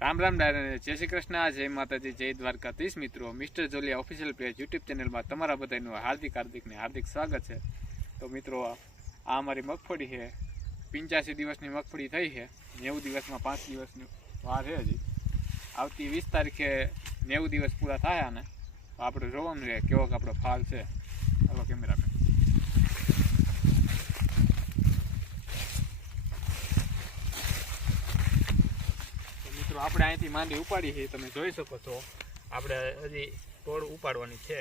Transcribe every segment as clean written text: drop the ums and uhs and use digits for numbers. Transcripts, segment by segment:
રામ રામ ડાયરા, જય શ્રી કૃષ્ણ, જય માતાજી, જય દ્વારકાધીશ. મિત્રો, મિસ્ટર જોલિયા ઓફિશિયલ પેજ યુટ્યુબ ચેનલમાં તમારા બધાનું હાર્દિક સ્વાગત છે. તો મિત્રો, આ અમારી મગફળી છે. 85 દિવસની મગફળી થઈ છે. 90 દિવસમાં 5 દિવસની વાર છે. હજી આવતી 20 તારીખે 90 દિવસ પૂરા થાય ને તો આપણે જોવાનું છે કેવો આપણો ફાલ છે. ચાલો કેમેરામેન. આપણે અહીંથી માંડી ઉપાડી છે, તમે જોઈ શકો છો. આપણે હજી તોડ ઉપાડવાની છે.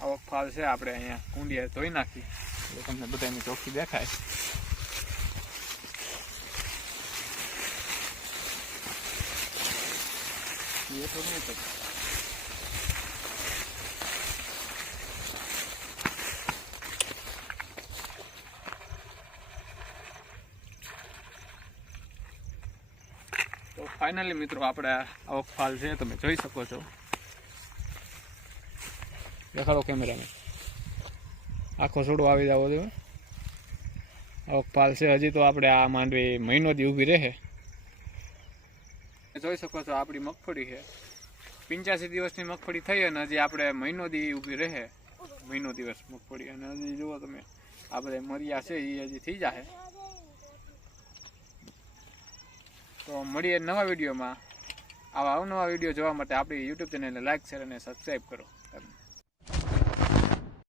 આવો ફાલ છે. આપણે અહીંયા કુંડિયા ધોઈ નાખી એટલે તમને બધાની ચોખ્ખી દેખાય. એ તો નહીં તો ફાઇનલી મિત્રો આપણે આવો ફાલ છે, તમે જોઈ શકો છો. દેખાડો કેમેરામાં. આખો છોડો આવી જાવ જોઈએ. આવો ફાલ છે. હજી તો આપણે આ માંડવી મહિનો દી ઊભી રહે. જોઈ શકો છો આપણી મગફળી છે. 85 દિવસની મગફળી થઈ અને હજી આપણે મહિનો દી ઊભી રહે. મહિનો દિવસ મગફળી. અને હજી જુઓ તમે આ બધા મરિયા છે એ હજી થઈ જાય. તો મળીએ નવા વિડીયોમાં. આવા અવનવા વિડીયો જોવા માટે આપણી યુટ્યુબ ચેનલને લાઈક, શેર અને સબસ્ક્રાઈબ કરો.